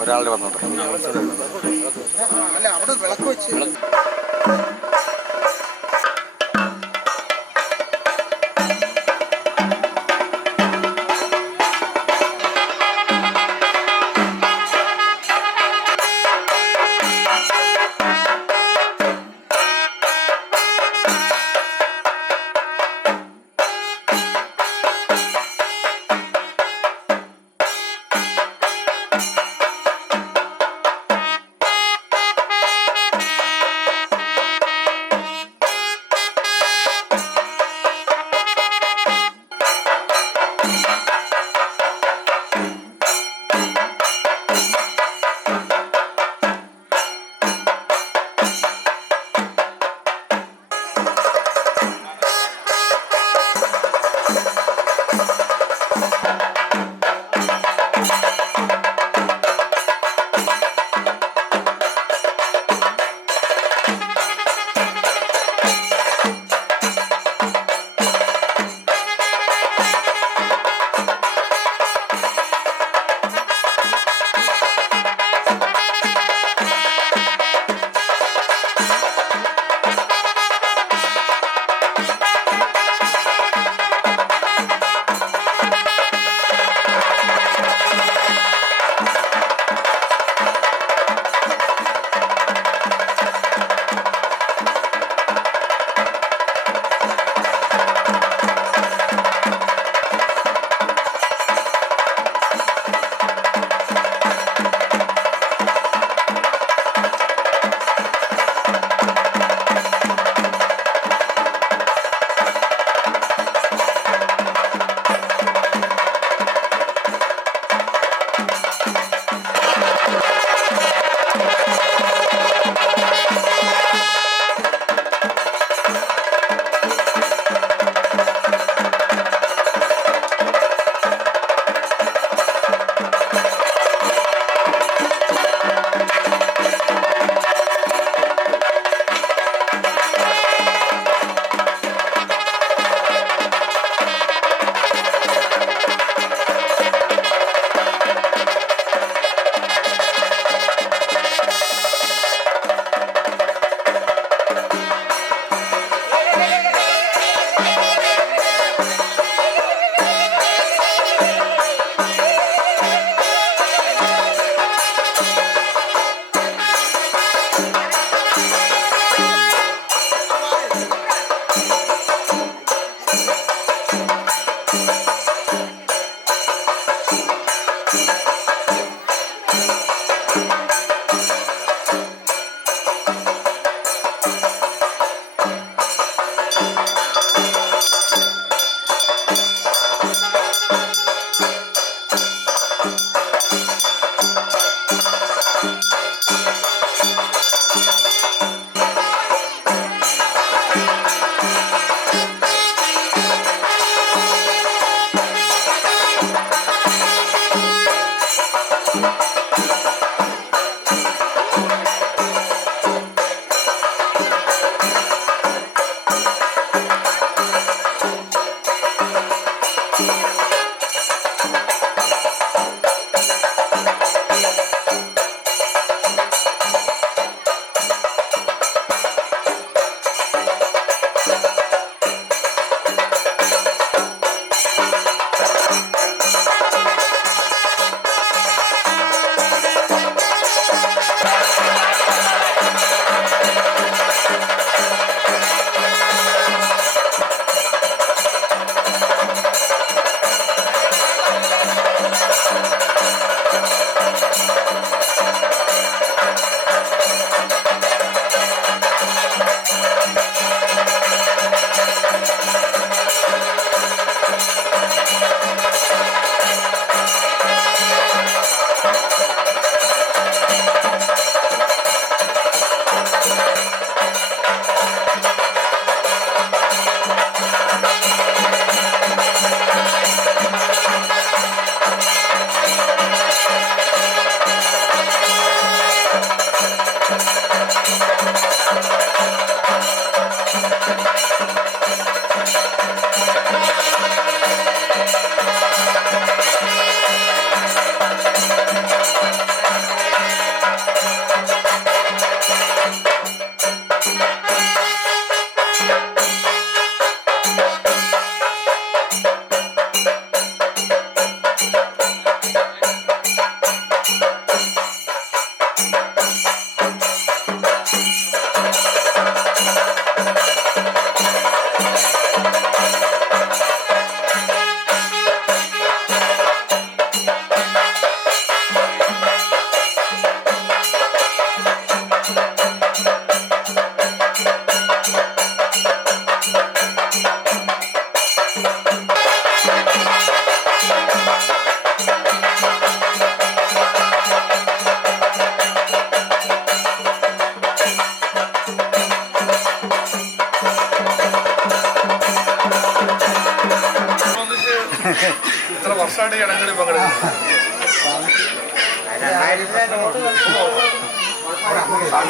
ഒരാളുടെ വന്നോട്ടെ. അല്ല അവിടെ വിളക്ക് വെച്ച്.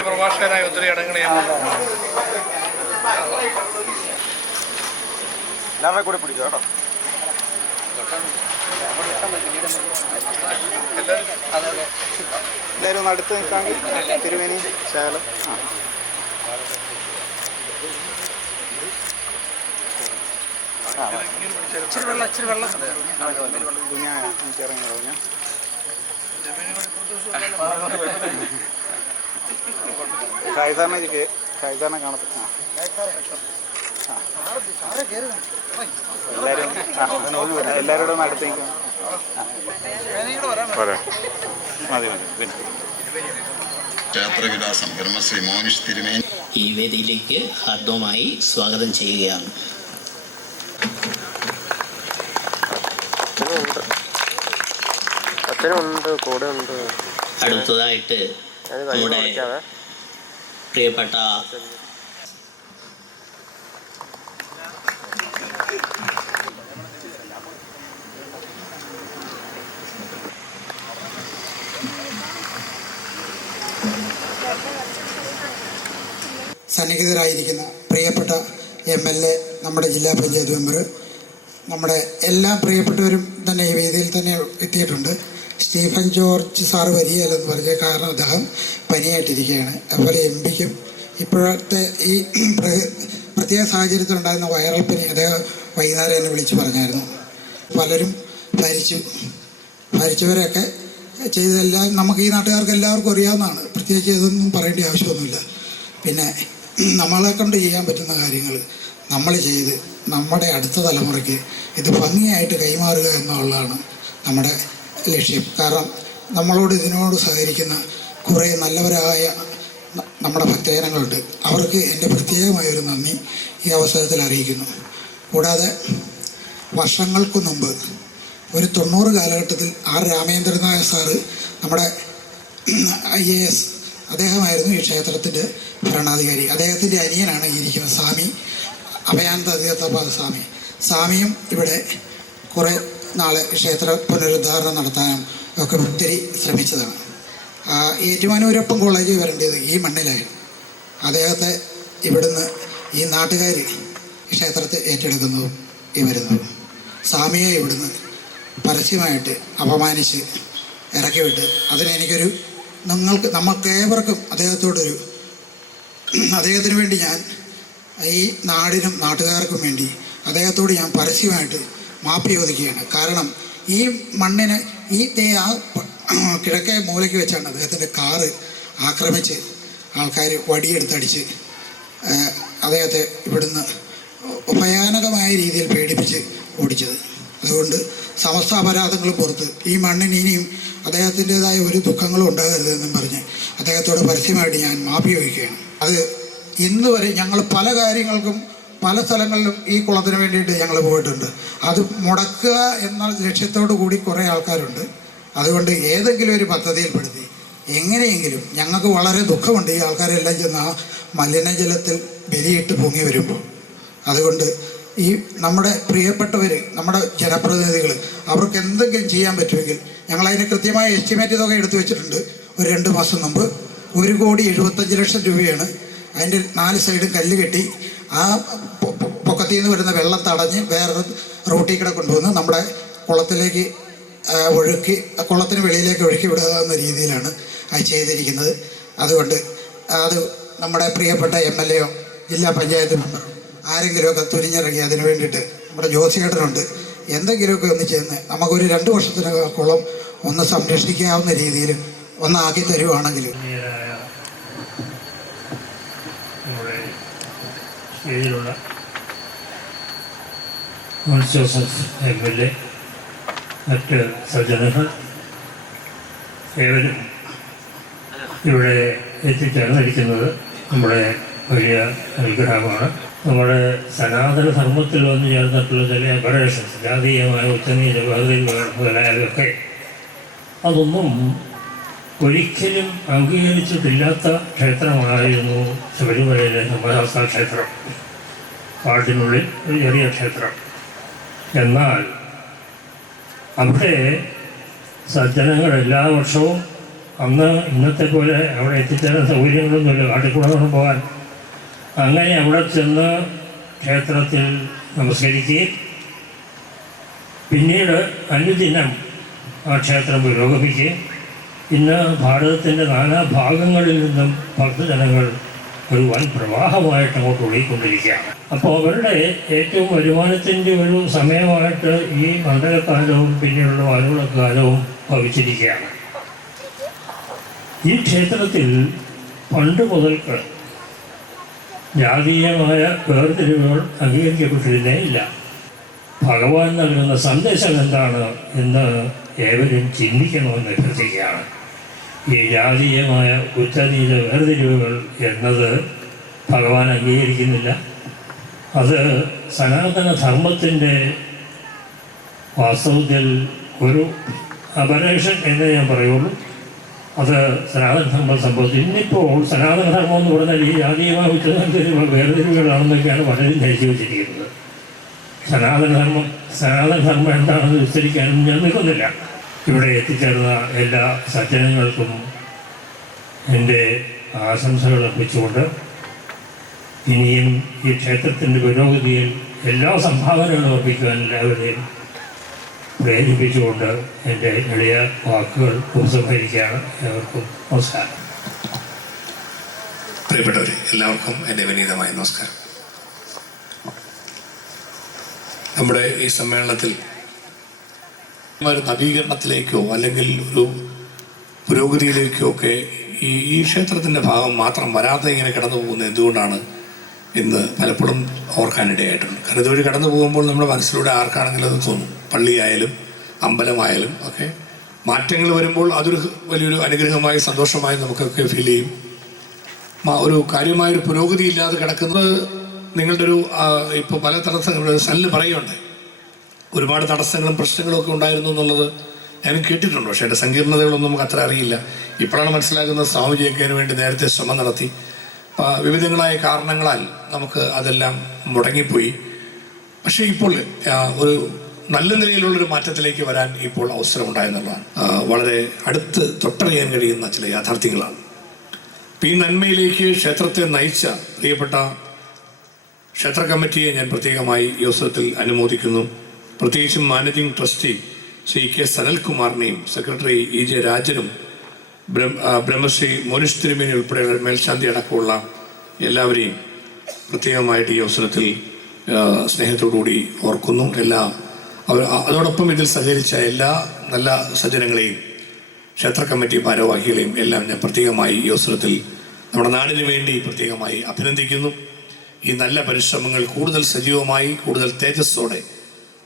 പ്രഭാഷകനായ ഒത്തിരി അടങ്ങണേ എല്ലാവരുടെ കൂടെ പിടിക്കും കേട്ടോ. എല്ലാവരും എല്ലാവരും ഒന്ന് അടുത്ത് നിൽക്കാമെങ്കിൽ തിരുവേനി ശകലം. ആ. എനിക്ക് ഷായിസാറിനെ കാണത്ത ആ എല്ലാവരും എല്ലാവരോടും ഒന്ന് അടുത്ത് നിൽക്കാം മതി മതി. പിന്നെ. ക്ഷേത്രവിലാസം ബ്രഹ്മശ്രീ മോനിഷ് തിരുമേനി ഈ വേദിയിലേക്ക് ഹാർദവുമായി സ്വാഗതം ചെയ്യുകയാണ്. അടുത്തതായിട്ട് നമ്മുടെ പ്രിയപ്പെട്ട സന്നിഹിതരായിരിക്കുന്ന പ്രിയപ്പെട്ട എം എൽ എ നമ്മുടെ ജില്ലാ പഞ്ചായത്ത് മെമ്പർ നമ്മുടെ എല്ലാ പ്രിയപ്പെട്ടവരും തന്നെ ഈ വേദിയിൽ തന്നെ എത്തിയിട്ടുണ്ട്. സ്റ്റീഫൻ ജോർജ് സാറ് വരികയല്ലെന്ന് പറഞ്ഞ കാരണം അദ്ദേഹം പനിയായിട്ടിരിക്കുകയാണ്. അതുപോലെ എം പിക്കും ഇപ്പോഴത്തെ ഈ പ്ര- പ്രത്യേക സാഹചര്യത്തിലുണ്ടായിരുന്ന വൈറൽ പനി അദ്ദേഹം വൈകുന്നേരം എന്നെ വിളിച്ച് പറഞ്ഞായിരുന്നു. പലരും ഭരിച്ചു. ഭരിച്ചവരൊക്കെ ചെയ്തതെല്ലാം നമുക്ക് ഈ നാട്ടുകാർക്ക് എല്ലാവർക്കും അറിയാവുന്നതാണ്. പ്രത്യേകിച്ച് ഇതൊന്നും പറയേണ്ട ആവശ്യമൊന്നുമില്ല. പിന്നെ നമ്മളെ കൊണ്ട് ചെയ്യാൻ പറ്റുന്ന കാര്യങ്ങൾ നമ്മൾ ചെയ്ത് നമ്മുടെ അടുത്ത തലമുറയ്ക്ക് ഇത് ഭംഗിയായിട്ട് കൈമാറുക എന്നുള്ളതാണ് നമ്മുടെ ലക്ഷ്യം. കാരണം നമ്മളോട് ഇതിനോട് സഹകരിക്കുന്ന കുറേ നല്ലവരായ നമ്മുടെ ഭക്തജനങ്ങളുണ്ട്. അവർക്ക് എന്റെ പ്രത്യേകമായൊരു നന്ദി ഈ അവസരത്തിൽ അറിയിക്കുന്നു. കൂടാതെ വർഷങ്ങൾക്ക് മുമ്പ് ഒരു തൊണ്ണൂറ് കാലഘട്ടത്തിൽ ആർ രാമേന്ദ്രൻ നായർ സാറ് നമ്മുടെ ഐ എ എസ് അദ്ദേഹമായിരുന്നു ഈ ക്ഷേത്രത്തിന്റെ ഭരണാധികാരി. അദ്ദേഹത്തിന്റെ അനിയനാണ് ഇരിക്കുന്നത് ഇരിക്കുന്ന സ്വാമി അഭയാനന്ദ തീർത്ഥപാദ സ്വാമി. സ്വാമിയും ഇവിടെ കുറേ നാളെ ക്ഷേത്ര പുനരുദ്ധാരണം നടത്താനും ഒക്കെ ഒത്തിരി ശ്രമിച്ചതാണ്. ഏറ്റുമാനൂരപ്പം കോളേജ് വരേണ്ടത് ഈ മണ്ണിലായിരുന്നു അദ്ദേഹത്തെ ഇവിടുന്ന് ഈ നാട്ടുകാർ ക്ഷേത്രത്തെ ഏറ്റെടുക്കുന്നതും ഈ വരുന്നതും സ്വാമിയെ ഇവിടുന്ന് പരസ്യമായിട്ട് അപമാനിച്ച് ഇറക്കി വിട്ട് അതിന് എനിക്കൊരു നിങ്ങൾക്ക് നമുക്കേവർക്കും അദ്ദേഹത്തോടൊരു അദ്ദേഹത്തിന് വേണ്ടി ഞാൻ ഈ നാടിനും നാട്ടുകാർക്കും വേണ്ടി അദ്ദേഹത്തോട് ഞാൻ പരസ്യമായിട്ട് മാപ്പ് ചോദിക്കുകയാണ്. കാരണം ഈ മണ്ണിന് ഈ തേ ആ കിഴക്കേ മൂലയ്ക്ക് വെച്ചാണ് അദ്ദേഹത്തിന്റെ കാറ് ആക്രമിച്ച് ആൾക്കാർ വടിയെടുത്തടിച്ച് അദ്ദേഹത്തെ ഇവിടുന്ന് ഭയാനകമായ രീതിയിൽ പേടിപ്പിച്ച് ഓടിച്ചത്. അതുകൊണ്ട് സമസ്ത അപരാധങ്ങൾ പുറത്ത് ഈ മണ്ണിന് ഇനിയും അദ്ദേഹത്തിന്റെതായ ഒരു ദുഃഖങ്ങളും ഉണ്ടാകരുതെന്നും പറഞ്ഞ് അദ്ദേഹത്തോട് പരസ്യമായിട്ട് ഞാൻ മാപ്പി ചോദിക്കുകയാണ്. അത് ഇന്ന് വരെ ഞങ്ങൾ പല കാര്യങ്ങൾക്കും പല സ്ഥലങ്ങളിലും ഈ കുളത്തിന് വേണ്ടിയിട്ട് ഞങ്ങൾ പോയിട്ടുണ്ട്. അത് മുടക്കുക എന്ന ലക്ഷ്യത്തോടു കൂടി കുറേ ആൾക്കാരുണ്ട്. അതുകൊണ്ട് ഏതെങ്കിലും ഒരു പദ്ധതിയിൽപ്പെടുത്തി എങ്ങനെയെങ്കിലും ഞങ്ങൾക്ക് വളരെ ദുഃഖമുണ്ട് ഈ ആൾക്കാരെല്ലാം ചെന്ന് ആ മലിനജലത്തിൽ ബലിയിട്ട് പൊങ്ങി വരുമ്പോൾ. അതുകൊണ്ട് ഈ നമ്മുടെ പ്രിയപ്പെട്ടവർ നമ്മുടെ ജനപ്രതിനിധികൾ അവർക്ക് എന്തെങ്കിലും ചെയ്യാൻ പറ്റുമെങ്കിൽ ഞങ്ങളതിന് കൃത്യമായ എസ്റ്റിമേറ്റ് തുക എടുത്തു വെച്ചിട്ടുണ്ട്. ഒരു രണ്ട് മാസം മുമ്പ് ഒരു കോടി എഴുപത്തഞ്ച് ലക്ഷം രൂപയാണ്. അതിന്റെ നാല് സൈഡും കല്ല് കെട്ടി ആ പൊക്കത്തിൽ നിന്ന് വരുന്ന വെള്ളം തടഞ്ഞ് വേറെ റൂട്ടിൽ കൂടെ കൊണ്ടുവന്ന് നമ്മുടെ കുളത്തിലേക്ക് ഒഴുക്കി കുളത്തിന് വെളിയിലേക്ക് ഒഴുക്കി വിടുക എന്ന രീതിയിലാണ് അത് ചെയ്തിരിക്കുന്നത്. അതുകൊണ്ട് അത് നമ്മുടെ പ്രിയപ്പെട്ട എം എൽ എയോ ജില്ലാ പഞ്ചായത്ത് മെമ്പറോ ആരെങ്കിലുമൊക്കെ തുനിഞ്ഞിറങ്ങി അതിന് വേണ്ടിയിട്ട് നമ്മുടെ ജോസിയേട്ടനുണ്ട്. എന്തെങ്കിലുമൊക്കെ ഒന്ന് ചെയ്യുന്ന നമുക്കൊരു രണ്ട് വർഷത്തിനകം കുളം ഒന്ന് സംരക്ഷിക്കാവുന്ന രീതിയിൽ ഒന്നാക്കി തരുവാണെങ്കിൽ. സ്റ്റേജിലുള്ള ജോസഫ് എം എൽ എ മറ്റ് സജ്ജനങ്ങൾ ഏവരും ഇവിടെ എത്തിച്ചേർന്നിരിക്കുന്നത് നമ്മുടെ വലിയ അനുഗ്രഹമാണ്. നമ്മുടെ സനാതന ധർമ്മത്തിൽ വന്നു ചേർന്നിട്ടുള്ള ചില അപറേഷൻസ് ജാതീയമായ ഉച്ചനീച വേർതിരിവുകൾ മുതലായതൊക്കെ അതൊന്നും ഒരിക്കലും അംഗീകരിച്ചിട്ടില്ലാത്ത ക്ഷേത്രമായിരുന്നു ശബരിമലയിലെ നമ്മുടെ ക്ഷേത്രം. കാട്ടിനുള്ളിൽ ഒരു ചെറിയ ക്ഷേത്രം. എന്നാൽ അവിടെ സജ്ജനങ്ങൾ എല്ലാ വർഷവും അന്ന് ഇന്നത്തെ പോലെ അവിടെ എത്തിച്ചേരാൻ സൗകര്യങ്ങളൊന്നുമില്ല. കാട്ടിൽ കൂടെ വേണം പോകാൻ. അങ്ങനെ അവിടെ ചെന്ന് ക്ഷേത്രത്തിൽ നമസ്കരിക്കുകയും പിന്നീട് അനുദിനം ആ ക്ഷേത്രം പുരോഗമിക്കുകയും. ഇന്ന് ഭാരതത്തിന്റെ നാനാ ഭാഗങ്ങളിൽ നിന്നും ഭക്തജനങ്ങൾ ഒരു വൻ പ്രവാഹമായിട്ട് അങ്ങോട്ട് ഒഴുകിക്കൊണ്ടിരിക്കുകയാണ് അപ്പോൾ അവരുടെ ഏറ്റവും വരുമാനത്തിന്റെ ഒരു സമയമായിട്ട് ഈ മണ്ഡലകാലവും പിന്നീടുള്ള വാലുകളക്കാലവും ഭവിച്ചിരിക്കുകയാണ്. ഈ ക്ഷേത്രത്തിൽ പണ്ട് മുതൽക്ക് ജാതീയമായ വേർതിരിവുകൾ അംഗീകരിക്കപ്പെട്ടിരുന്നേ ഇല്ല. ഭഗവാൻ നൽകുന്ന സന്ദേശം എന്താണ് എന്ന് ഏവരും ചിന്തിക്കണമെന്ന് അഭ്യർത്ഥിക്കുകയാണ്. ഈ ജാതീയമായ ഉച്ചനീച വേർതിരിവുകൾ എന്നത് ഭഗവാൻ അംഗീകരിക്കുന്നില്ല. അത് സനാതന ധർമ്മത്തിന്റെ വാസ്തവത്തിൽ ഒരു അപരേഷൻ എന്നേ ഞാൻ പറയുള്ളൂ. അത് സനാതനധർമ്മം സംഭവിച്ചു. ഇന്നിപ്പോൾ സനാതനധർമ്മം എന്ന് പറഞ്ഞാൽ ഈ ജാതീയമായ ഉച്ചനീച വേർതിരിവുകളാണെന്നൊക്കെയാണ് പലരും ധരിച്ചു വച്ചിരിക്കുന്നത് സനാതനധർമ്മം സനാതനധർമ്മം എന്താണെന്ന് വിസ്തരിക്കാനും ഞാൻ നിൽക്കുന്നില്ല. ഇവിടെ എത്തിച്ചേർന്ന എല്ലാ സജ്ജനങ്ങൾക്കും എന്റെ ആശംസകൾ അർപ്പിച്ചുകൊണ്ട് ഇനിയും ഈ ക്ഷേത്രത്തിന്റെ പുരോഗതിയിൽ എല്ലാ സംഭാവനകളും അർപ്പിക്കുവാൻ എല്ലാവരെയും പ്രേരിപ്പിച്ചുകൊണ്ട് എന്റെ എളിയ വാക്കുകൾ ഉപസംഹരിക്കുകയാണ് എല്ലാവർക്കും നമസ്കാരം. പ്രിയപ്പെട്ടവരെ എല്ലാവർക്കും എന്റെ വിനീതമായ നമസ്കാരം. നമ്മുടെ ഈ സമ്മേളനത്തിൽ ഒരു നവീകരണത്തിലേക്കോ അല്ലെങ്കിൽ ഒരു പുരോഗതിയിലേക്കോ ഒക്കെ ഈ ഈ ക്ഷേത്രത്തിന്റെ ഭാഗം മാത്രം വരാതെ ഇങ്ങനെ കടന്നു പോകുന്നത് എന്തുകൊണ്ടാണ് ഇന്ന് പലപ്പോഴും ഓർക്കാനിടയായിട്ടുണ്ട്. കാരണം ഇതുവഴി കടന്നു പോകുമ്പോൾ നമ്മുടെ മനസ്സിലൂടെ ആർക്കാണെങ്കിലും അത് തോന്നും. പള്ളിയായാലും അമ്പലമായാലും ഒക്കെ മാറ്റങ്ങൾ വരുമ്പോൾ അതൊരു വലിയൊരു അനുഗ്രഹമായി സന്തോഷമായി നമുക്കൊക്കെ ഫീൽ ചെയ്യും. ഒരു കാര്യമായൊരു പുരോഗതി ഇല്ലാതെ കിടക്കുന്നത് നിങ്ങളുടെ ഒരു ഇപ്പോൾ പല തടസ്സങ്ങളും സല്ല് പറയുന്നുണ്ട്. ഒരുപാട് തടസ്സങ്ങളും പ്രശ്നങ്ങളും ഒക്കെ ഉണ്ടായിരുന്നു എന്നുള്ളത് ഞാൻ കേട്ടിട്ടുണ്ട്. പക്ഷേ എന്റെ സങ്കീർണതകളൊന്നും നമുക്ക് അത്ര അറിയില്ല. ഇപ്പോഴാണ് മനസ്സിലാക്കുന്നത് ജയിക്കാൻ വേണ്ടി നേരത്തെ ശ്രമം നടത്തി. വിവിധങ്ങളായ കാരണങ്ങളാൽ നമുക്ക് അതെല്ലാം മുടങ്ങിപ്പോയി. പക്ഷേ ഇപ്പോൾ ഒരു നല്ല നിലയിലുള്ളൊരു മാറ്റത്തിലേക്ക് വരാൻ ഇപ്പോൾ അവസരമുണ്ടായെന്നുള്ളതാണ്. വളരെ അടുത്ത് തൊട്ടറിയാൻ കഴിയുന്ന ചില യാഥാർത്ഥ്യങ്ങളാണ്. ഈ നന്മയിലേക്ക് ക്ഷേത്രത്തെ നയിച്ച പ്രിയപ്പെട്ട ക്ഷേത്ര കമ്മിറ്റിയെ ഞാൻ പ്രത്യേകമായി ഈ അവസരത്തിൽ അനുമോദിക്കുന്നു. പ്രത്യേകിച്ചും മാനേജിംഗ് ട്രസ്റ്റി ശ്രീ കെ സനൽകുമാറിനെയും സെക്രട്ടറി ഇ ജെ രാജനും ബ്രഹ്മശ്രീ മോനിഷ് തിരുമേനി ഉൾപ്പെടെ മേൽശാന്തി അടക്കമുള്ള എല്ലാവരെയും പ്രത്യേകമായിട്ട് ഈ അവസരത്തിൽ സ്നേഹത്തോടുകൂടി ഓർക്കുന്നു. എല്ലാ അവർ അതോടൊപ്പം ഇതിൽ സഹകരിച്ച എല്ലാ നല്ല സജ്ജനങ്ങളെയും ക്ഷേത്ര കമ്മിറ്റി ഭാരവാഹികളെയും എല്ലാം ഞാൻ പ്രത്യേകമായി ഈ അവസരത്തിൽ നമ്മുടെ നാടിനു വേണ്ടി പ്രത്യേകമായി അഭിനന്ദിക്കുന്നു. ഈ നല്ല പരിശ്രമങ്ങൾ കൂടുതൽ സജീവമായി കൂടുതൽ തേജസ്സോടെ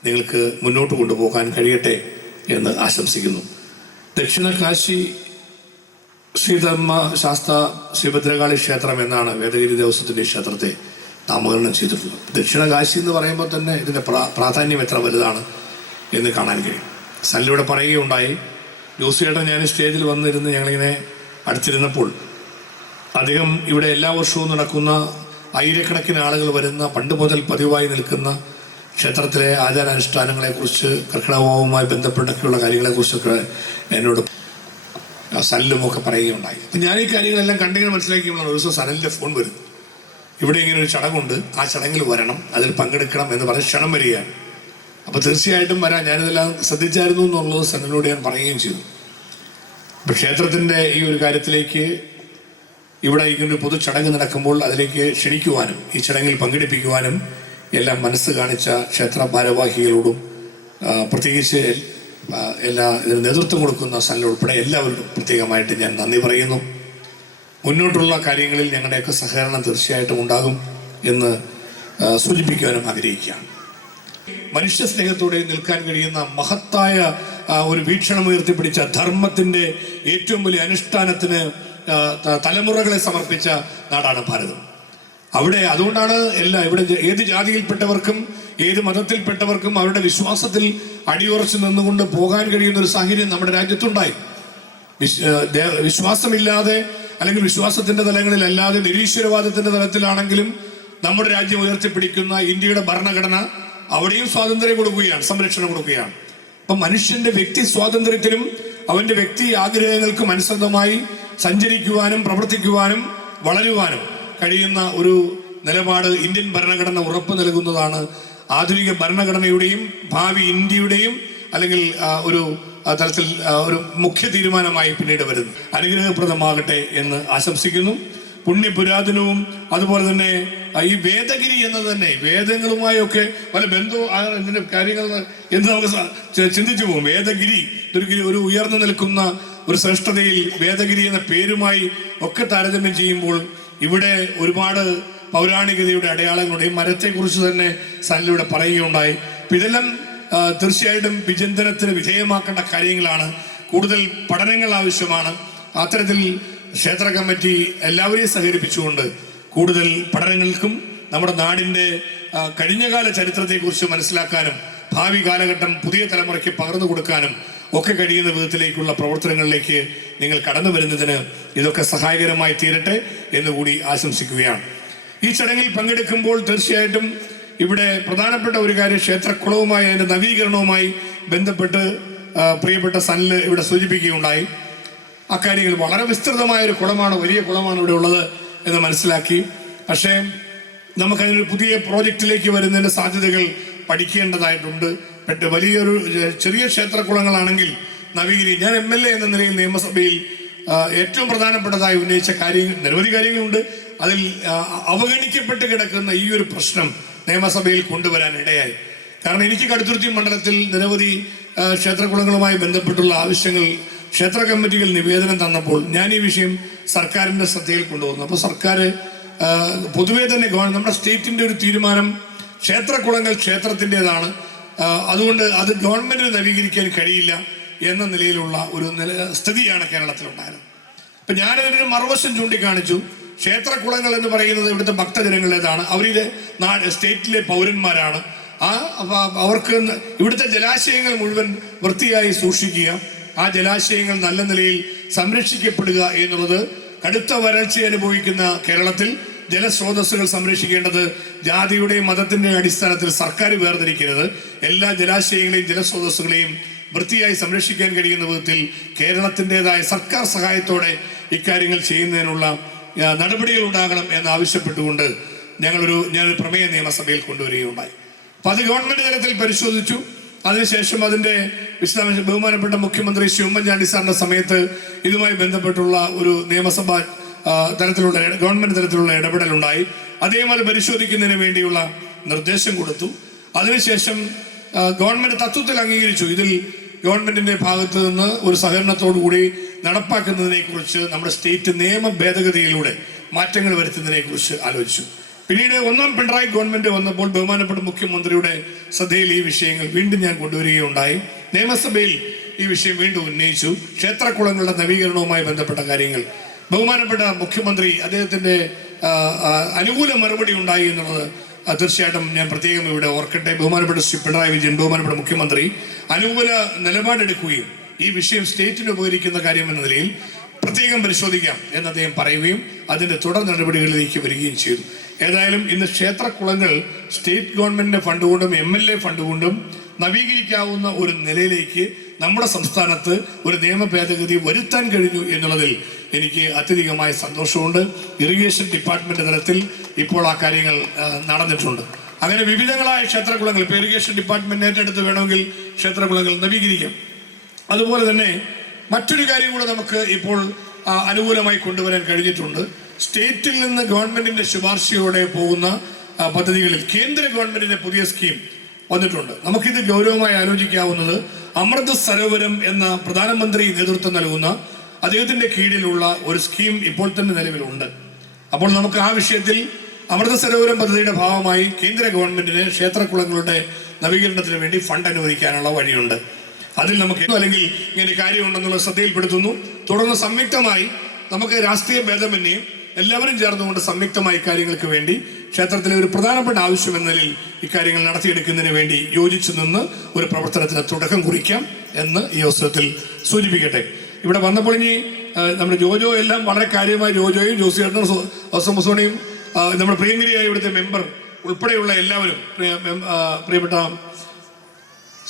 നിങ്ങൾക്ക് മുന്നോട്ട് കൊണ്ടുപോകാൻ കഴിയട്ടെ എന്ന് ആശംസിക്കുന്നു. ദക്ഷിണ കാശി ശ്രീധർമ്മ ശാസ്ത്ര ശ്രീഭദ്രകാളി ക്ഷേത്രം എന്നാണ് വേദഗിരി ദേവസ്വത്തിന്റെ ക്ഷേത്രത്തെ നാമകരണം ചെയ്തിട്ടുള്ളത്. ദക്ഷിണ കാശി എന്ന് പറയുമ്പോൾ തന്നെ ഇതിന്റെ പ്രാ- പ്രാധാന്യം എത്ര വലുതാണ് എന്ന് കാണാൻ കഴിയും. സല്ലിവിടെ പറയുകയുണ്ടായി ജോസിയേട്ടൻ ഞാൻ സ്റ്റേജിൽ വന്നിരുന്ന് ഞങ്ങളിങ്ങനെ അടുത്തിരുന്നപ്പോൾ അദ്ദേഹം ഇവിടെ എല്ലാ വർഷവും നടക്കുന്ന ആയിരക്കണക്കിന് ആളുകൾ വരുന്ന പണ്ട് മുതൽ പതിവായി നിൽക്കുന്ന ക്ഷേത്രത്തിലെ ആചാരാനുഷ്ഠാനങ്ങളെക്കുറിച്ച് കർക്കിടകവുമായി ബന്ധപ്പെട്ടൊക്കെയുള്ള കാര്യങ്ങളെക്കുറിച്ചൊക്കെ എന്നോട് സനലുമൊക്കെ പറയുകയുണ്ടായി. അപ്പം ഞാൻ ഈ കാര്യങ്ങളെല്ലാം കണ്ടിങ്ങനെ മനസ്സിലാക്കിയപ്പോഴാണ് ഒരു ദിവസം സനലിന്റെ ഫോൺ വരും ഇവിടെ ഇങ്ങനെ ഒരു ചടങ്ങുണ്ട്. ആ ചടങ്ങിൽ വരണം. അതിൽ പങ്കെടുക്കണം എന്ന് പറഞ്ഞ് ക്ഷണം വരികയാണ്. അപ്പോൾ തീർച്ചയായിട്ടും വരാൻ ഞാനിതെല്ലാം ശ്രദ്ധിച്ചായിരുന്നു എന്നുള്ളത് സനലിനോട് ഞാൻ പറയുകയും ചെയ്തു. അപ്പം ക്ഷേത്രത്തിന്റെ ഈ ഒരു കാര്യത്തിലേക്ക് ഇവിടെ ഇങ്ങനെ ഒരു പൊതു ചടങ്ങ് നടക്കുമ്പോൾ അതിലേക്ക് ക്ഷണിക്കുവാനും ഈ ചടങ്ങിൽ പങ്കെടുപ്പിക്കുവാനും എല്ലാം മനസ്സ് കാണിച്ച ക്ഷേത്ര ഭാരവാഹികളോടും പ്രത്യേകിച്ച് എല്ലാ ഇതിന് നേതൃത്വം കൊടുക്കുന്ന സ്ഥലം ഉൾപ്പെടെ എല്ലാവരോടും പ്രത്യേകമായിട്ട് ഞാൻ നന്ദി പറയുന്നു. മുന്നോട്ടുള്ള കാര്യങ്ങളിൽ ഞങ്ങളുടെയൊക്കെ സഹകരണം തീർച്ചയായിട്ടും ഉണ്ടാകും എന്ന് സൂചിപ്പിക്കാനും ആഗ്രഹിക്കുകയാണ്. മനുഷ്യ സ്നേഹത്തോടെ നിൽക്കാൻ കഴിയുന്ന മഹത്തായ ഒരു വീക്ഷണം ഉയർത്തിപ്പിടിച്ച ധർമ്മത്തിന്റെ ഏറ്റവും വലിയ അനുഷ്ഠാനത്തിന് തലമുറകളെ സമർപ്പിച്ച നാടാണ് ഭാരതം. അവിടെ അതുകൊണ്ടാണ് എല്ലാ ഇവിടെ ഏത് ജാതിയിൽപ്പെട്ടവർക്കും ഏത് മതത്തിൽപ്പെട്ടവർക്കും അവരുടെ വിശ്വാസത്തിൽ അടിയുറച്ച് നിന്നുകൊണ്ട് പോകാൻ കഴിയുന്ന ഒരു സാഹചര്യം നമ്മുടെ രാജ്യത്തുണ്ടായി. വിശ്വാസമില്ലാതെ അല്ലെങ്കിൽ വിശ്വാസത്തിന്റെ തലങ്ങളിൽ അല്ലാതെ നിരീശ്വരവാദത്തിന്റെ തലത്തിലാണെങ്കിലും നമ്മുടെ രാജ്യം ഉയർത്തിപ്പിടിക്കുന്ന ഇന്ത്യയുടെ ഭരണഘടന അവിടെയും സ്വാതന്ത്ര്യം കൊടുക്കുകയാണ് സംരക്ഷണം കൊടുക്കുകയാണ്. അപ്പം മനുഷ്യന്റെ വ്യക്തി സ്വാതന്ത്ര്യത്തിനും അവന്റെ വ്യക്തി ആഗ്രഹങ്ങൾക്കും അനുസൃതമായി സഞ്ചരിക്കുവാനും പ്രവർത്തിക്കുവാനും വളരുവാനും കഴിയുന്ന ഒരു നിലപാട് ഇന്ത്യൻ ഭരണഘടന ഉറപ്പ് നൽകുന്നതാണ് ആധുനിക ഭരണഘടനയുടെയും ഭാവി ഇന്ത്യയുടെയും അല്ലെങ്കിൽ ഒരു തലത്തിൽ ഒരു മുഖ്യ തീരുമാനമായി പിന്നീട് വരുന്നു. അനുഗ്രഹപ്രദമാകട്ടെ എന്ന് ആശംസിക്കുന്നു. പുണ്യപുരാതനവും അതുപോലെ തന്നെ ഈ വേദഗിരി എന്നത് തന്നെ വേദങ്ങളുമായൊക്കെ പല ബന്ധവും ഇതിന്റെ കാര്യങ്ങൾ എന്ന് നമുക്ക് ചിന്തിച്ചു പോകും. വേദഗിരി ഒരു ഉയർന്നു നിൽക്കുന്ന ഒരു ശ്രേഷ്ഠതയിൽ വേദഗിരി എന്ന പേരുമായി ഒക്കെ താരതമ്യം ചെയ്യുമ്പോൾ ഇവിടെ ഒരുപാട് പൗരാണികതയുടെ അടയാളങ്ങളുടെ മരത്തെക്കുറിച്ച് തന്നെ സനിലൂടെ പറയുകയുണ്ടായി. പിതലം തീർച്ചയായിട്ടും വിചിന്തനത്തിന് വിധേയമാക്കേണ്ട കാര്യങ്ങളാണ്. കൂടുതൽ പഠനങ്ങൾ ആവശ്യമാണ്. അത്തരത്തിൽ ക്ഷേത്ര കമ്മിറ്റി എല്ലാവരെയും സഹകരിപ്പിച്ചുകൊണ്ട് കൂടുതൽ പഠനങ്ങൾക്കും നമ്മുടെ നാടിന്റെ കഴിഞ്ഞകാല ചരിത്രത്തെക്കുറിച്ച് മനസ്സിലാക്കാനും ഭാവി കാലഘട്ടം പുതിയ തലമുറയ്ക്ക് പകർന്നു കൊടുക്കാനും ഒക്കെ കഴിയുന്ന വിധത്തിലേക്കുള്ള പ്രവർത്തനങ്ങളിലേക്ക് നിങ്ങൾ കടന്നു വരുന്നതിന് ഇതൊക്കെ സഹായകരമായി തീരട്ടെ എന്ന് കൂടി ആശംസിക്കുകയാണ്. ഈ ചടങ്ങിൽ പങ്കെടുക്കുമ്പോൾ തീർച്ചയായിട്ടും ഇവിടെ പ്രധാനപ്പെട്ട ഒരു കാര്യം ക്ഷേത്രക്കുളവുമായി അതിന്റെ നവീകരണവുമായി ബന്ധപ്പെട്ട് പ്രിയപ്പെട്ട സനിൽ ഇവിടെ സൂചിപ്പിക്കുകയുണ്ടായി. അക്കാര്യങ്ങൾ വളരെ വിസ്തൃതമായ ഒരു കുളമാണ് വലിയ കുളമാണ് ഇവിടെ ഉള്ളത് എന്ന് മനസ്സിലാക്കി. പക്ഷേ നമുക്കതിനൊരു പുതിയ പ്രോജക്റ്റിലേക്ക് വരുന്നതിന്റെ സാധ്യതകൾ പഠിക്കേണ്ടതായിട്ടുണ്ട്. പെട്ട് വലിയൊരു ചെറിയ ക്ഷേത്രക്കുളങ്ങളാണെങ്കിൽ നവീകരി ഞാൻ എം എൽ എ എന്ന നിലയിൽ നിയമസഭയിൽ ഏറ്റവും പ്രധാനപ്പെട്ടതായി ഉന്നയിച്ച കാര്യങ്ങൾ നിരവധി കാര്യങ്ങളുണ്ട്. അതിൽ അവഗണിക്കപ്പെട്ട് കിടക്കുന്ന ഈ ഒരു പ്രശ്നം നിയമസഭയിൽ കൊണ്ടുവരാൻ ഇടയായി. കാരണം എനിക്ക് കടുത്തുരുത്തി മണ്ഡലത്തിൽ നിരവധി ക്ഷേത്രകുളങ്ങളുമായി ബന്ധപ്പെട്ടുള്ള ആവശ്യങ്ങൾ ക്ഷേത്ര കമ്മിറ്റികൾ നിവേദനം തന്നപ്പോൾ ഞാൻ ഈ വിഷയം സർക്കാരിന്റെ ശ്രദ്ധയിൽ കൊണ്ടുവന്നു. അപ്പോൾ സർക്കാർ പൊതുവേ തന്നെ നമ്മുടെ സ്റ്റേറ്റിന്റെ ഒരു തീരുമാനം ക്ഷേത്രകുളങ്ങൾ ക്ഷേത്രത്തിന്റെതാണ് അതുകൊണ്ട് അത് ഗവൺമെന്റിന് നവീകരിക്കാൻ കഴിയില്ല എന്ന നിലയിലുള്ള ഒരു നില സ്ഥിതിയാണ് കേരളത്തിലുണ്ടായിരുന്നത് അപ്പൊ ഞാനതിനൊരു മറുവശം ചൂണ്ടിക്കാണിച്ചു. ക്ഷേത്രകുളങ്ങൾ എന്ന് പറയുന്നത് ഇവിടുത്തെ ഭക്തജനങ്ങളുടേതാണ് അവരിലെ സ്റ്റേറ്റിലെ പൗരന്മാരാണ്. ആ അവർക്ക് ഇവിടുത്തെ ജലാശയങ്ങൾ മുഴുവൻ വൃത്തിയായി സൂക്ഷിക്കുക. ആ ജലാശയങ്ങൾ നല്ല നിലയിൽ സംരക്ഷിക്കപ്പെടുക എന്നുള്ളത് കടുത്ത വരൾച്ച അനുഭവിക്കുന്ന കേരളത്തിൽ ജലസ്രോതസ്സുകൾ സംരക്ഷിക്കേണ്ടത് ജാതിയുടെയും മതത്തിന്റെയും അടിസ്ഥാനത്തിൽ സർക്കാർ വേർതിരിക്കരുത്. എല്ലാ ജലാശയങ്ങളെയും ജലസ്രോതസ്സുകളെയും വൃത്തിയായി സംരക്ഷിക്കാൻ കഴിയുന്ന വിധത്തിൽ കേരളത്തിന്റെതായ സർക്കാർ സഹായത്തോടെ ഇക്കാര്യങ്ങൾ ചെയ്യുന്നതിനുള്ള നടപടികൾ ഉണ്ടാകണം എന്ന് ആവശ്യപ്പെട്ടുകൊണ്ട് ഞങ്ങളൊരു ഞാനൊരു പ്രമേയ നിയമസഭയിൽ കൊണ്ടുവരികയുണ്ടായി. അപ്പം അത് ഗവൺമെന്റ് തലത്തിൽ പരിശോധിച്ചു. അതിനുശേഷം അതിന്റെ വിശദാംശം ബഹുമാനപ്പെട്ട മുഖ്യമന്ത്രി ശിവമ്മൻചാണ്ടി സാറിന്റെ സമയത്ത് ഇതുമായി ബന്ധപ്പെട്ടുള്ള ഒരു നിയമസഭ ആ, തലത്തിലുള്ള ഗവൺമെന്റ് തരത്തിലുള്ള ഇടപെടലുണ്ടായി. ഉണ്ടായി അത് പരിശോധിക്കുന്നതിന് വേണ്ടിയുള്ള നിർദ്ദേശം കൊടുത്തു. അതിനുശേഷം ഗവൺമെന്റ് തത്വത്തിൽ അംഗീകരിച്ചു. ഇതിൽ ഗവൺമെന്റിന്റെ ഭാഗത്ത് നിന്ന് ഒരു സഹകരണത്തോടു കൂടി നടപ്പാക്കുന്നതിനെ കുറിച്ച് നമ്മുടെ സ്റ്റേറ്റ് നിയമ ഭേദഗതിയിലൂടെ മാറ്റങ്ങൾ വരുത്തുന്നതിനെ കുറിച്ച് ആലോചിച്ചു. പിന്നീട് ഒന്നാം പിണറായി ഗവൺമെന്റ് വന്നപ്പോൾ ബഹുമാനപ്പെട്ട മുഖ്യമന്ത്രിയുടെ ശ്രദ്ധയിൽ ഈ വിഷയങ്ങൾ വീണ്ടും ഞാൻ കൊണ്ടുവരികയുണ്ടായി. നിയമസഭയിൽ ഈ വിഷയം വീണ്ടും ഉന്നയിച്ചു. ക്ഷേത്രക്കുളങ്ങളുടെ നവീകരണവുമായി ബന്ധപ്പെട്ട കാര്യങ്ങൾ ബഹുമാനപ്പെട്ട മുഖ്യമന്ത്രി ആ, അനുകൂല മറുപടി ഉണ്ടായി എന്നുള്ളത് തീർച്ചയായിട്ടും ഞാൻ പ്രത്യേകം ഇവിടെ ഓർക്കട്ടെ. ബഹുമാനപ്പെട്ട ശ്രീ പിണറായി വിജയൻ ബഹുമാനപ്പെട്ട മുഖ്യമന്ത്രി അനുകൂല നിലപാടെടുക്കുകയും ഈ വിഷയം സ്റ്റേറ്റിന് ഉപകരിക്കുന്ന കാര്യം എന്ന നിലയിൽ പ്രത്യേകം പരിശോധിക്കാം എന്ന് അദ്ദേഹം പറയുകയും അതിന്റെ തുടർ നടപടികളിലേക്ക് വരികയും ചെയ്തു. ഏതായാലും ഇന്ന് ക്ഷേത്രക്കുളങ്ങൾ സ്റ്റേറ്റ് ഗവൺമെന്റിന്റെ ഫണ്ട് കൊണ്ടും എം എൽ എ ഫണ്ട് കൊണ്ടും നവീകരിക്കാവുന്ന ഒരു നിലയിലേക്ക് നമ്മുടെ സംസ്ഥാനത്ത് ഒരു നിയമ ഭേദഗതി വരുത്താൻ കഴിഞ്ഞു എന്നുള്ളതിൽ എനിക്ക് അത്യധികമായ സന്തോഷമുണ്ട്. ഇറിഗേഷൻ ഡിപ്പാർട്ട്മെന്റ് തലത്തിൽ ഇപ്പോൾ ആ കാര്യങ്ങൾ നടന്നിട്ടുണ്ട്. അങ്ങനെ വിവിധങ്ങളായ ക്ഷേത്രകുളങ്ങൾ ഇപ്പോൾ ഇറിഗേഷൻ ഡിപ്പാർട്ട്മെന്റ് ഏറ്റെടുത്ത് വേണമെങ്കിൽ ക്ഷേത്രകുളങ്ങൾ നവീകരിക്കാം. അതുപോലെ തന്നെ മറ്റൊരു കാര്യം കൂടെ നമുക്ക് ഇപ്പോൾ അനുകൂലമായി കൊണ്ടുവരാൻ കഴിഞ്ഞിട്ടുണ്ട്. സ്റ്റേറ്റിൽ നിന്ന് ഗവൺമെന്റിന്റെ ശുപാർശയോടെ പോകുന്ന പദ്ധതികളിൽ കേന്ദ്ര ഗവൺമെന്റിന്റെ പുതിയ സ്കീം വന്നിട്ടുണ്ട്. നമുക്കിത് ഗൗരവമായി ആലോചിക്കാവുന്നത് അമൃത് സരോവരം എന്ന പ്രധാനമന്ത്രി നേതൃത്വം നൽകുന്ന അദ്ദേഹത്തിന്റെ കീഴിലുള്ള ഒരു സ്കീം ഇപ്പോൾ തന്നെ നിലവിലുണ്ട്. അപ്പോൾ നമുക്ക് ആ വിഷയത്തിൽ അമൃത സരോവരം പദ്ധതിയുടെ ഭാഗമായി കേന്ദ്ര ഗവൺമെന്റിന് ക്ഷേത്രക്കുളങ്ങളുടെ നവീകരണത്തിന് വേണ്ടി ഫണ്ട് അനുവദിക്കാനുള്ള വഴിയുണ്ട്. അതിൽ നമുക്ക് അല്ലെങ്കിൽ ഇങ്ങനെ കാര്യമുണ്ടെന്നുള്ള ശ്രദ്ധയിൽപ്പെടുത്തുന്നു. തുടർന്ന് സംയുക്തമായി നമുക്ക് രാഷ്ട്രീയ ഭേദമന്യേ എല്ലാവരും ചേർന്നുകൊണ്ട് സംയുക്തമായി കാര്യങ്ങൾക്ക് വേണ്ടി ക്ഷേത്രത്തിലെ ഒരു പ്രധാനപ്പെട്ട ആവശ്യം എന്ന നിലയിൽ ഇക്കാര്യങ്ങൾ നടത്തിയെടുക്കുന്നതിന് വേണ്ടി യോജിച്ചു നിന്ന് ഒരു പ്രവർത്തനത്തിന് തുടക്കം കുറിക്കാം എന്ന് ഈ അവസരത്തിൽ സൂചിപ്പിക്കട്ടെ. ഇവിടെ വന്നപ്പോൾ ഇനി നമ്മുടെ ജോജോ എല്ലാം വളരെ കാര്യമായി ജോജോയും ജോസിയേട്ടനും മുസോണിയും നമ്മുടെ പ്രിയങ്കരിയായ ഇവിടുത്തെ മെമ്പർ ഉൾപ്പെടെയുള്ള എല്ലാവരും പ്രിയപ്പെട്ട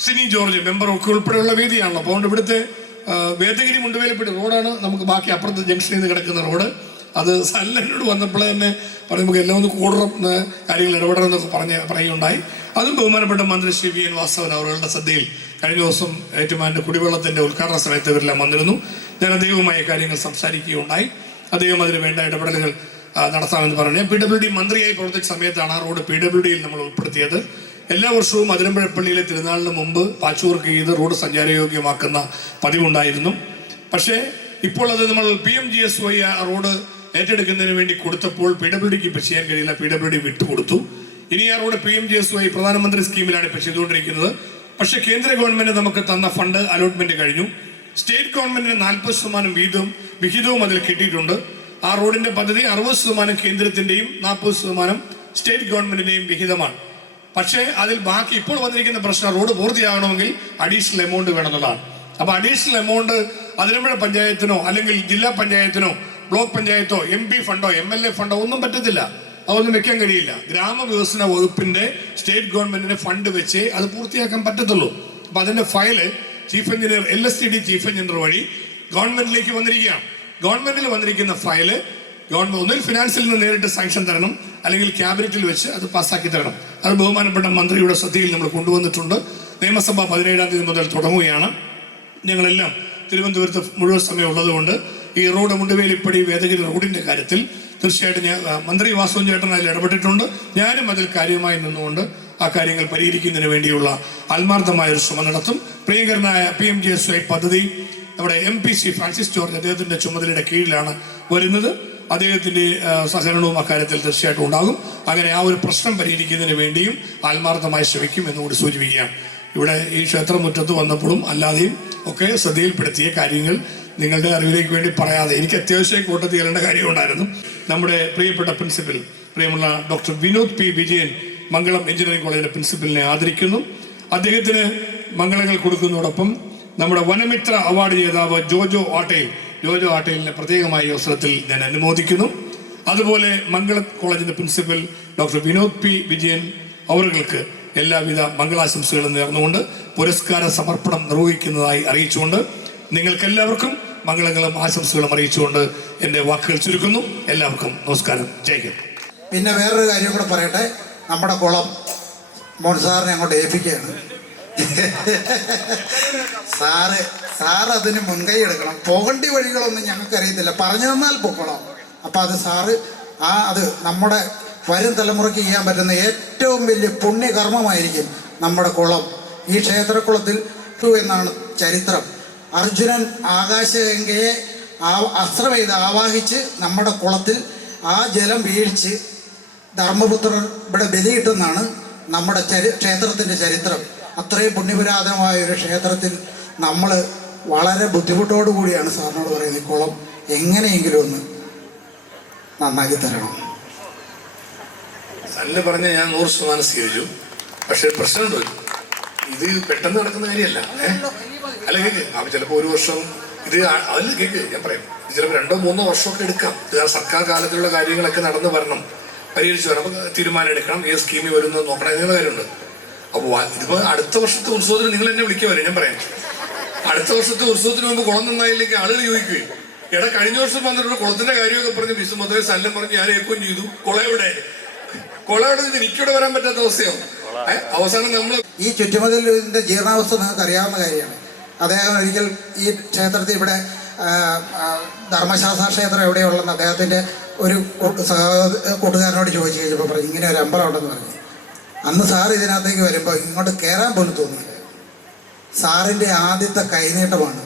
സിനി ജോർജ് മെമ്പർ ഒക്കെ ഉൾപ്പെടെയുള്ള വേദിയാണല്ലോ. അപ്പോൾ അതുകൊണ്ട് ഇവിടുത്തെ വേദഗിരി മുണ്ടുവേലപ്പെട്ട റോഡാണ് നമുക്ക് ബാക്കി അപ്പുറത്ത് ജംഗ്ഷനിൽ നിന്ന് കിടക്കുന്ന റോഡ്. അത് സല്ലനോട് വന്നപ്പോൾ തന്നെ പറഞ്ഞു നമുക്ക് എല്ലാം ഒന്ന് കൂടണം കാര്യങ്ങൾ ഇടപെടണം എന്നൊക്കെ പറഞ്ഞ് പറയുകയുണ്ടായി. അതും ബഹുമാനപ്പെട്ട മന്ത്രി ശ്രീ വി എൻ വാസവൻ അവരുടെ ശ്രദ്ധയിൽ കഴിഞ്ഞ ദിവസം ഏറ്റുമാന്റെ കുടിവെള്ളത്തിന്റെ ഉദ്ഘാടന സമയത്ത് ഇവരെല്ലാം വന്നിരുന്നു. ഞാൻ കാര്യങ്ങൾ സംസാരിക്കുകയുണ്ടായി. അദ്ദേഹം അതിന് വേണ്ട ഇടപെടലുകൾ നടത്താമെന്ന് പറഞ്ഞു. പി ഡബ്ല്യു ഡി മന്ത്രിയായി പ്രവർത്തിച്ച സമയത്താണ് ആ റോഡ് പി ഡബ്ല്യു ഡിയിൽ നമ്മൾ ഉൾപ്പെടുത്തിയത്. എല്ലാ വർഷവും അതിരമ്പഴപ്പള്ളിയിലെ തിരുനാളിന് മുമ്പ് പാച്ച് വർക്ക് ചെയ്ത് റോഡ് സഞ്ചാരയോഗ്യമാക്കുന്ന പതിവുണ്ടായിരുന്നു. പക്ഷേ ഇപ്പോൾ അത് നമ്മൾ P M G S Y ആ റോഡ് ഏറ്റെടുക്കുന്നതിന് വേണ്ടി കൊടുത്തപ്പോൾ പി ഡബ്ല്യു ഡിക്ക് ഇപ്പം ചെയ്യാൻ കഴിയില്ല. പി ഡബ്ല്യു ഡി വിട്ടുകൊടുത്തു. ഇനി ആറോടെ P M G S Y പ്രധാനമന്ത്രി സ്കീമിലാണ് ഇപ്പം ചെയ്തുകൊണ്ടിരിക്കുന്നത്. പക്ഷേ കേന്ദ്ര ഗവൺമെന്റ് നമുക്ക് തന്ന ഫണ്ട് അലോട്ട്മെന്റ് കഴിഞ്ഞു. സ്റ്റേറ്റ് ഗവൺമെന്റിന് നാൽപ്പത് ശതമാനം വീതം വിഹിതവും അതിൽ കിട്ടിയിട്ടുണ്ട്. ആ റോഡിന്റെ പദ്ധതി അറുപത് ശതമാനം കേന്ദ്രത്തിന്റെയും നാൽപ്പത് ശതമാനം സ്റ്റേറ്റ് ഗവൺമെന്റിന്റെയും വിഹിതമാണ്. പക്ഷേ അതിൽ ബാക്കി ഇപ്പോൾ വന്നിരിക്കുന്ന പ്രശ്നം റോഡ് പൂർത്തിയാകണമെങ്കിൽ അഡീഷണൽ എമൗണ്ട് വേണമെന്നുള്ളതാണ് അപ്പൊ അഡീഷണൽ എമൗണ്ട് അതിരമ്പുഴ പഞ്ചായത്തിനോ അല്ലെങ്കിൽ ജില്ലാ പഞ്ചായത്തിനോ ബ്ലോക്ക് പഞ്ചായത്തോ എം പി ഫണ്ടോ എം എൽ എ ഫണ്ടോ ഒന്നും പറ്റത്തില്ല. അതൊന്നും വെക്കാൻ കഴിയില്ല. ഗ്രാമവികസന വകുപ്പിന്റെ സ്റ്റേറ്റ് ഗവൺമെന്റിന്റെ ഫണ്ട് വെച്ച് അത് പൂർത്തിയാക്കാൻ പറ്റത്തുള്ളൂ. അപ്പൊ അതിന്റെ file chief engineer L S D chief engineer വഴി ഗവൺമെന്റിലേക്ക് വന്നിരിക്കുകയാണ്. ഗവൺമെന്റിൽ വന്നിരിക്കുന്ന ഫയൽ ഗവൺമെന്റ് ഒന്നിൽ ഫിനാൻസിൽ നിന്ന് നേരിട്ട് സാങ്ഷൻ തരണം അല്ലെങ്കിൽ ക്യാബിനറ്റിൽ വെച്ച് അത് പാസ്സാക്കി തരണം. അത് ബഹുമാനപ്പെട്ട മന്ത്രിയുടെ ശ്രദ്ധയിൽ നമ്മൾ കൊണ്ടുവന്നിട്ടുണ്ട്. നിയമസഭ പതിനേഴാം തീയതി മുതൽ തുടങ്ങുകയാണ്. ഞങ്ങളെല്ലാം തിരുവനന്തപുരത്ത് മുഴുവൻ സമയം ഉള്ളതുകൊണ്ട് ഈ റോഡ് മുണ്ടുവേലിപ്പടി വേദഗിരി റോഡിന്റെ കാര്യത്തിൽ തീർച്ചയായിട്ടും ഞാൻ മന്ത്രി വാസവൻ ചേട്ടൻ അതിൽ ഇടപെട്ടിട്ടുണ്ട്. ഞാനും അതിൽ കാര്യമായി നിന്നുകൊണ്ട് ആ കാര്യങ്ങൾ പരിഹരിക്കുന്നതിന് വേണ്ടിയുള്ള ആത്മാർത്ഥമായ ഒരു ശ്രമം നടത്തും. പ്രിയങ്കരനായ P M G S Y പദ്ധതി നമ്മുടെ M P C Francis George അദ്ദേഹത്തിന്റെ ചുമതലയുടെ കീഴിലാണ് വരുന്നത്. അദ്ദേഹത്തിന്റെ സഹകരണവും അക്കാര്യത്തിൽ തീർച്ചയായിട്ടും ഉണ്ടാകും. അങ്ങനെ ആ ഒരു പ്രശ്നം പരിഹരിക്കുന്നതിന് വേണ്ടിയും ആത്മാർത്ഥമായി ശ്രമിക്കും എന്നുകൂടി സൂചിപ്പിക്കുകയാണ്. ഇവിടെ ഈ ക്ഷേത്രമുറ്റത്ത് വന്നപ്പോഴും അല്ലാതെയും ഒക്കെ ശ്രദ്ധയിൽപ്പെടുത്തിയ കാര്യങ്ങൾ നിങ്ങളുടെ അറിവിലേക്ക് വേണ്ടി പറയാതെ എനിക്ക് അത്യാവശ്യം കൂട്ടത്തിൽ ചെല്ലേണ്ട കാര്യമുണ്ടായിരുന്നു നമ്മുടെ പ്രിയപ്പെട്ട പ്രിൻസിപ്പൽ പ്രിയമുള്ള doctor Vinod P Vijayan Mangalam engineering കോളേജിലെ പ്രിൻസിപ്പലിനെ ആദരിക്കുന്നു. അദ്ദേഹത്തിന് മംഗളങ്ങൾ കൊടുക്കുന്നതോടൊപ്പം നമ്മുടെ വനമിത്ര അവാർഡ് ജേതാവ് ജോജോ ആട്ടയിൽ ജോജോ ആട്ടയിലിനെ പ്രത്യേകമായ അവസരത്തിൽ ഞാൻ അനുമോദിക്കുന്നു. അതുപോലെ മംഗളം കോളേജിന്റെ principal doctor Vinod P Vijayan അവർക്ക് എല്ലാവിധ മംഗളാശംസകളും നേർന്നുകൊണ്ട് പുരസ്കാര സമർപ്പണം നിർവഹിക്കുന്നതായി അറിയിച്ചുകൊണ്ട് നിങ്ങൾക്കെല്ലാവർക്കും മംഗളങ്ങളും ആശംസകളും അറിയിച്ചുകൊണ്ട് എന്റെ വാക്കുകൾ ചുരുക്കുന്നു. എല്ലാവർക്കും നമസ്കാരം. ജയിക്കും പിന്നെ വേറൊരു കാര്യം കൂടെ പറയട്ടെ. നമ്മുടെ കുളം മോൻ സാറിനെ അങ്ങോട്ട് ഏൽപ്പിക്കുകയാണ്. സാറ് സാർ അതിന് മുൻകൈ എടുക്കണം. പോകേണ്ട വഴികളൊന്നും ഞങ്ങൾക്ക് അറിയത്തില്ല പറഞ്ഞു തന്നാൽ പൊക്കോളാം. അപ്പം അത് സാറ് ആ അത് നമ്മുടെ വരും തലമുറയ്ക്ക് ചെയ്യാൻ പറ്റുന്ന ഏറ്റവും വലിയ പുണ്യകർമ്മമായിരിക്കും നമ്മുടെ കുളം. ഈ ക്ഷേത്രക്കുളത്തിൽ ടു എന്നാണ് ചരിത്രം. അർജുനൻ ആകാശഗംഗയെ അസ്ത്രം ചെയ്ത് ആവാഹിച്ച് നമ്മുടെ കുളത്തിൽ ആ ജലം വീഴ്ച് ധർമ്മപുത്രർ ഇവിടെ ബലിയിട്ടെന്നാണ് നമ്മുടെ ചരി ക്ഷേത്രത്തിന്റെ ചരിത്രം. അത്രയും പുണ്യപുരാതനമായ ഒരു ക്ഷേത്രത്തിൽ നമ്മൾ വളരെ ബുദ്ധിമുട്ടോടു കൂടിയാണ് സാറിനോട് പറയുന്നത് ഈ കുളം എങ്ങനെയെങ്കിലും ഒന്ന് നന്നാക്കി തരണം. സാറിന് പറഞ്ഞ ഞാൻ നൂറ് ശതമാനം സ്വീകരിച്ചു. പക്ഷെ പ്രശ്നമുണ്ട്. ഇത് പെട്ടെന്ന് നടക്കുന്ന കാര്യമല്ല. ഏ? അവർ കേക്ക് അപ്പൊ ചിലപ്പോ ഒരു വർഷം ഇത് അതിൽ കേക്ക് ഞാൻ പറയാം. ഇത് ചിലപ്പോൾ രണ്ടോ മൂന്നോ വർഷമൊക്കെ എടുക്കാം. ഇത് ആ സർക്കാർ കാലത്തിലുള്ള കാര്യങ്ങളൊക്കെ നടന്നു വരണം. പരിഹരിച്ചു വരണം. അപ്പൊ തീരുമാനം എടുക്കണം. ഏത് സ്കീമിൽ വരുന്നു നോക്കണം എന്നുള്ള കാര്യമുണ്ട്. അപ്പോൾ ഇതിപ്പോ അടുത്ത വർഷത്തെ ഉത്സവത്തിന് നിങ്ങൾ എന്നെ വിളിക്കുമല്ലോ ഞാൻ പറയാം. അടുത്ത വർഷത്തെ ഉത്സവത്തിന് മുമ്പ് കുളം നന്നായില്ലെങ്കിൽ ആളുകൾ ചോദിക്കുകയും എടാ കഴിഞ്ഞ വർഷം വന്നിട്ടുണ്ട് കുളത്തിന്റെ കാര്യമൊക്കെ പറഞ്ഞ് വിശു മധുര സ്ഥലം പറഞ്ഞ് ഞാൻ ഏക്കും ചെയ്തു. കുളം എവിടെ? കുളം എവിടെ നിന്ന് എനിക്കിവിടെ വരാൻ പറ്റാത്ത അവസ്ഥയാവും. അവസാനം നമ്മൾ ഈ ചുറ്റുമതിലിന്റെ ജീർണാവസ്ഥ നിങ്ങൾക്ക് അറിയാവുന്ന കാര്യമാണ്. അദ്ദേഹം ഒരിക്കൽ ഈ ക്ഷേത്രത്തിൽ ഇവിടെ ധർമ്മശാസ്ത്ര ക്ഷേത്രം എവിടെയുള്ളതെന്ന് അദ്ദേഹത്തിന്റെ ഒരു കൂട്ടുകാരനോട് ചോദിച്ചു കഴിഞ്ഞപ്പോൾ പറഞ്ഞു ഇങ്ങനെ ഒരു അമ്പലം ഉണ്ടെന്ന് പറഞ്ഞു. അന്ന് സാർ ഇതിനകത്തേക്ക് വരുമ്പോൾ ഇങ്ങോട്ട് കയറാൻ പോലും തോന്നിയില്ല. സാറിന്റെ ആദ്യത്തെ കൈനീട്ടമാണ്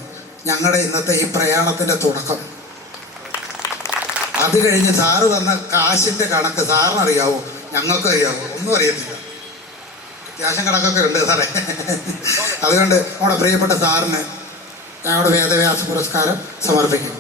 ഞങ്ങളുടെ ഇന്നത്തെ ഈ പ്രയാണത്തിന്റെ തുടക്കം. അത് കഴിഞ്ഞ് സാറ് തന്ന കാശിന്റെ കണക്ക് സാറിനറിയാവോ? ഞങ്ങൾക്ക് അറിയാവോ ഒന്നും അറിയത്തില്ല. അത്യാവശ്യം കണക്കൊക്കെ ഉണ്ട് സാറേ. അതുകൊണ്ട് നമ്മുടെ പ്രിയപ്പെട്ട സാറിന് ഞങ്ങളുടെ വേദവ്യാസ പുരസ്കാരം സമർപ്പിക്കുന്നു.